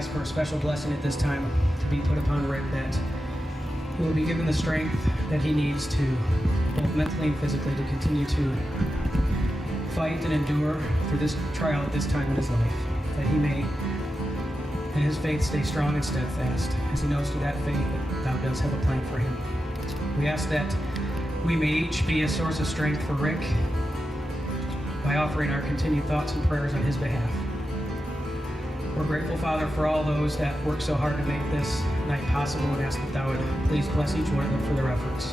ask for a special blessing at this time to be put upon Rick, that he will be given the strength that he needs to, both mentally and physically, to continue to fight and endure through this trial at this time in his life, that he may, in his faith, stay strong and steadfast, as he knows through that faith that thou dost have a plan for him. We ask that we may each be a source of strength for Rick by offering our continued thoughts and prayers on his behalf. We're grateful, Father, for all those that work so hard to make this night possible, and ask that thou would please bless each one of them for their efforts.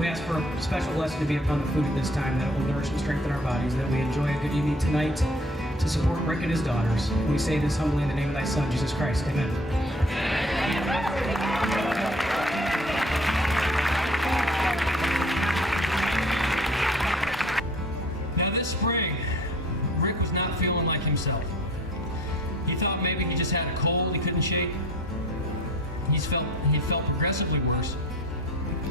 We ask for a special blessing to be upon the food at this time, that it will nourish and strengthen our bodies, that we enjoy a good evening tonight to support Rick and his daughters. And we say this humbly in the name of thy Son, Jesus Christ. Amen. Now this spring, Rick was not feeling like himself. He thought maybe he just had a cold he couldn't shake. He felt progressively worse,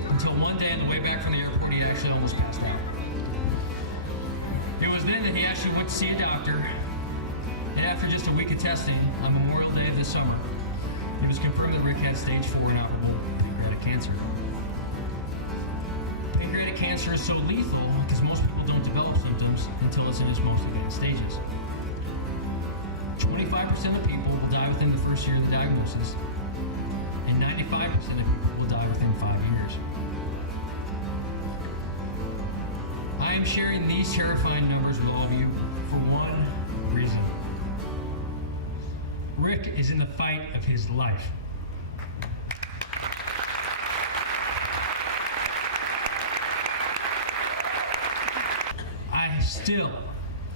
until one day on the way back from the airport, he actually almost passed out. It was then that he actually went to see a doctor, and after just a week of testing on Memorial Day of this summer, it was confirmed that Rick had stage 4 inoperable pancreatic cancer. Pancreatic cancer is so lethal because most people don't develop symptoms until it's in its most advanced stages. 25% of people will die within the first year of the diagnosis, and 95% of people will die within 5 years. I am sharing these terrifying numbers with all of you for one reason. Rick is in the fight of his life. I still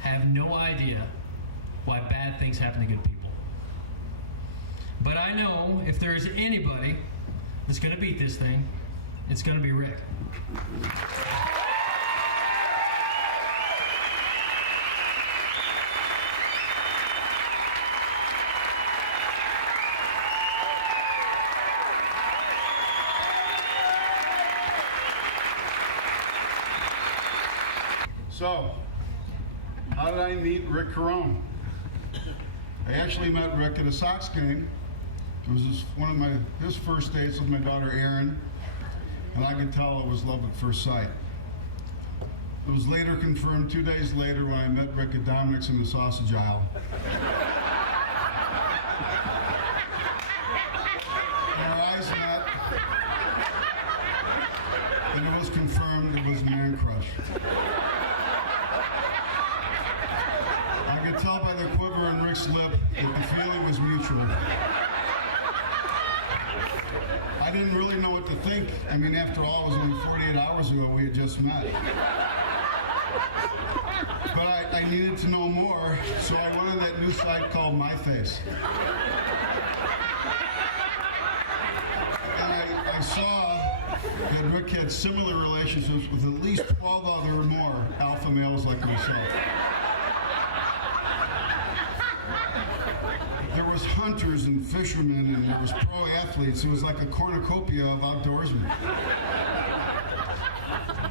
have no idea why bad things happen to good people. But I know if there is anybody that's going to beat this thing, it's going to be Rick. So, how did I meet Rick Carone? I actually met Rick at a Sox game. It was one of his first dates with my daughter Erin, and I could tell it was love at first sight. It was later confirmed 2 days later when I met Rick at Dominic's in the sausage aisle. Our eyes met, and it was confirmed it was a man crush. I could tell by the quiver in Rick's lip that the feeling was mutual. I didn't really know what to think. I mean, after all, it was only 48 hours ago we had just met. But I needed to know more, so I went on that new site called My Face. And I saw that Rick had similar relationships with at least 12 other or more alpha males like myself. There was hunters and fishermen, and there was pro athletes. It was like a cornucopia of outdoorsmen.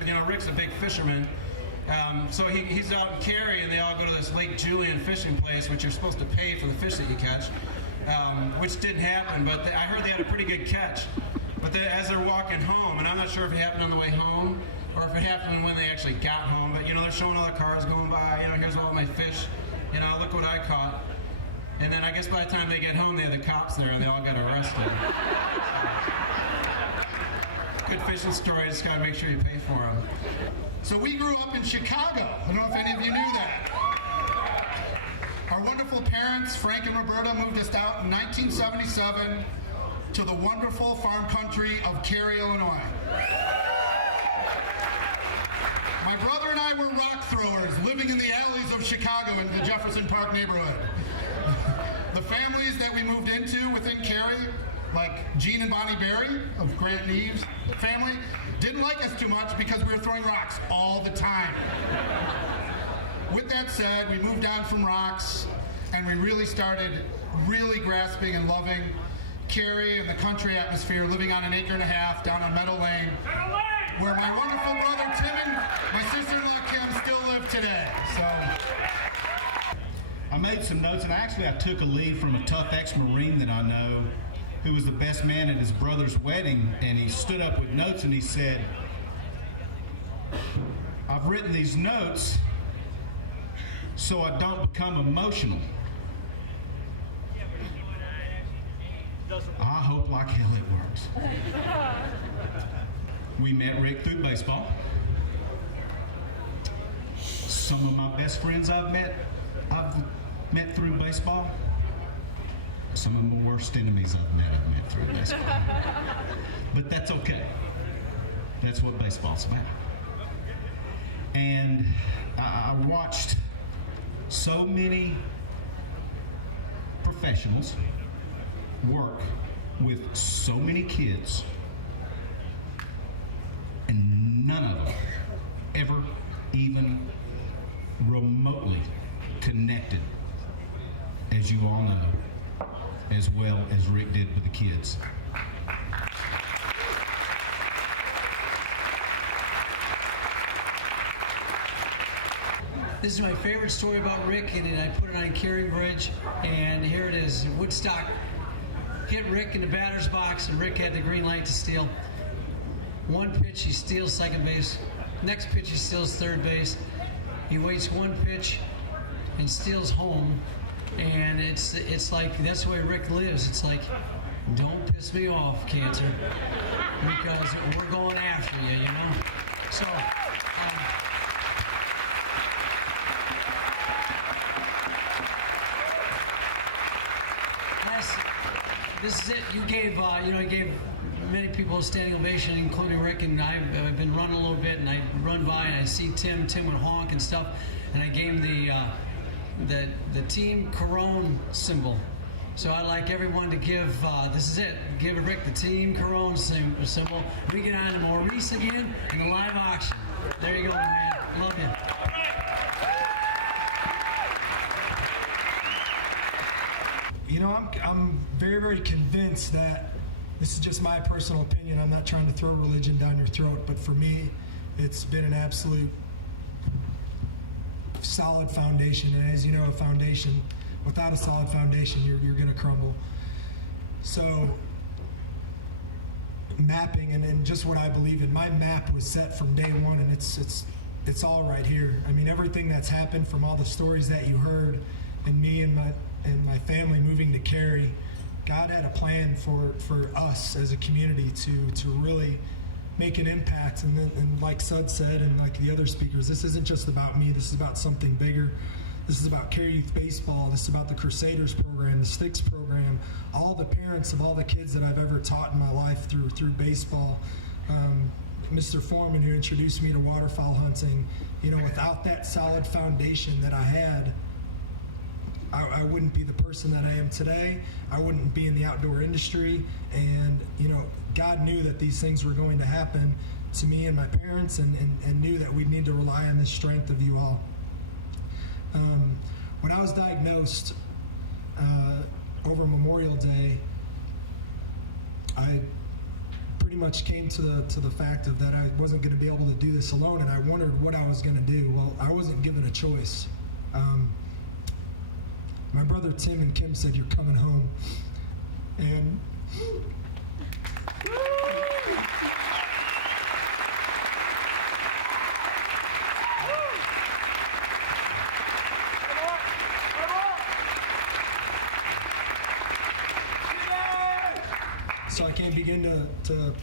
You know, Rick's a big fisherman. So he's out in Cary, and they all go to this Lake Julian fishing place, which you're supposed to pay for the fish that you catch, which didn't happen, but I heard they had a pretty good catch. But as they're walking home, and I'm not sure if it happened on the way home, or if it happened when they actually got home, but, you know, they're showing all the cars going by, you know, here's all my fish, you know, look what I caught. And then I guess by the time they get home, they have the cops there, and they all got arrested. Good fishing story, just gotta make sure you pay for them. So we grew up in Chicago. I don't know if any of you knew that. Our wonderful parents, Frank and Roberta, moved us out in 1977 to the wonderful farm country of Cary, Illinois. My brother and I were rock throwers living in the alleys of Chicago in the Jefferson Park neighborhood. The families that we moved into within Cary, like Gene and Bonnie Berry of Grant and Eve's family, didn't like us too much because we were throwing rocks all the time. With that said, we moved on from rocks, and we really started grasping and loving Cary and the country atmosphere, living on an acre and a half down on Meadow Lane, where my wonderful brother Tim and my sister-in-law Kim still live today. So made some notes, and actually I took a lead from a tough ex-Marine that I know who was the best man at his brother's wedding, and he stood up with notes and he said, I've written these notes so I don't become emotional. I hope like hell it works. We met Rick through baseball. Some of my best friends I've met through baseball. Some of my worst enemies I've met through baseball. But that's okay. That's what baseball's about. And I watched so many professionals work with so many kids, and none of them ever even remotely connected, as you all know, as well as Rick did with the kids. This is my favorite story about Rick, and I put it on Cary Bridge, and here it is. Woodstock hit Rick in the batter's box, and Rick had the green light to steal. One pitch, he steals second base. Next pitch, he steals third base. He waits one pitch and steals home, and it's like, that's the way Rick lives. It's like, don't piss me off, Cancer, because we're going after you, you know? So, this is it. You gave, you gave many people a standing ovation, including Rick, and I've been running a little bit, and I run by and I see Tim would honk and stuff, and I gave him the Team Carone symbol. So I'd like everyone to give, this is it, give Rick the Team Carone symbol. We get on to Maurice again in the live auction. There you go, man. Love you. You know, I'm very, very convinced that, this is just my personal opinion, I'm not trying to throw religion down your throat, but for me, it's been an absolute solid foundation. And as you know, a foundation, without a solid foundation, you're going to crumble. So, mapping and just what I believe in, my map was set from day one, and it's all right here. I mean, everything that's happened, from all the stories that you heard, and me and my family moving to Cary, God had a plan for us as a community to really make an impact. And like Sud said, and like the other speakers, this isn't just about me. This is about something bigger. This is about Cary Youth Baseball. This is about the Crusaders program, the Sticks program, all the parents of all the kids that I've ever taught in my life through baseball. Mr. Foreman, who introduced me to waterfowl hunting, you know, without that solid foundation that I had, I wouldn't be the person that I am today. I wouldn't be in the outdoor industry. And, you know, God knew that these things were going to happen to me and my parents, and knew that we'd need to rely on the strength of you all. When I was diagnosed over Memorial Day, I pretty much came to the fact of that I wasn't going to be able to do this alone, and I wondered what I was going to do. Well, I wasn't given a choice. My brother Tim and Kim said, "You're coming home," and so I can't begin to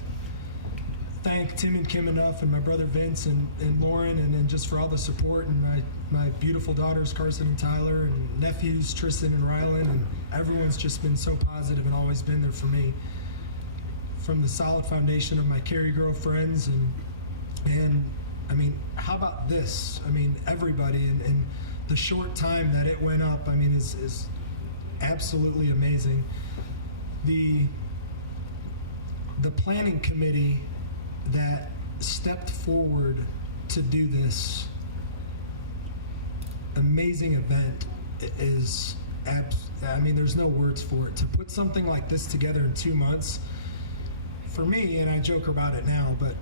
thank Tim and Kim enough, and my brother Vince and Lauren, and then just for all the support, and my beautiful daughters Carson and Tyler, and nephews Tristan and Rylan, and everyone's just been so positive and always been there for me. From the solid foundation of my Cary girlfriends, and I mean, how about this? I mean, everybody, and the short time that it went up, I mean, is absolutely amazing. The planning committee that stepped forward to do this amazing event is, I mean, there's no words for it. To put something like this together in 2 months, for me, and I joke about it now, but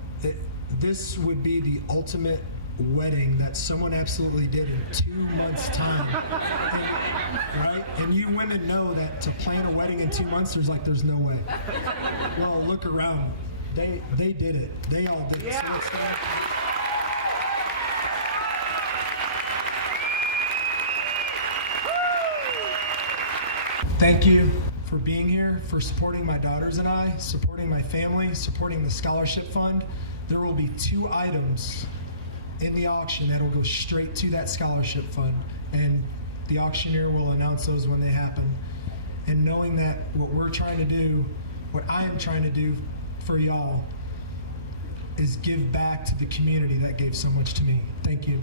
this would be the ultimate wedding that someone absolutely did in 2 months' time. Right? And you women know that to plan a wedding in 2 months, there's no way. Well, look around. They did it. They all did it. So let's stand. Thank you for being here, for supporting my daughters and I, supporting my family, supporting the scholarship fund. There will be 2 items in the auction that will go straight to that scholarship fund, and the auctioneer will announce those when they happen. And knowing that what we're trying to do, what I am trying to do for y'all, is give back to the community that gave so much to me. Thank you.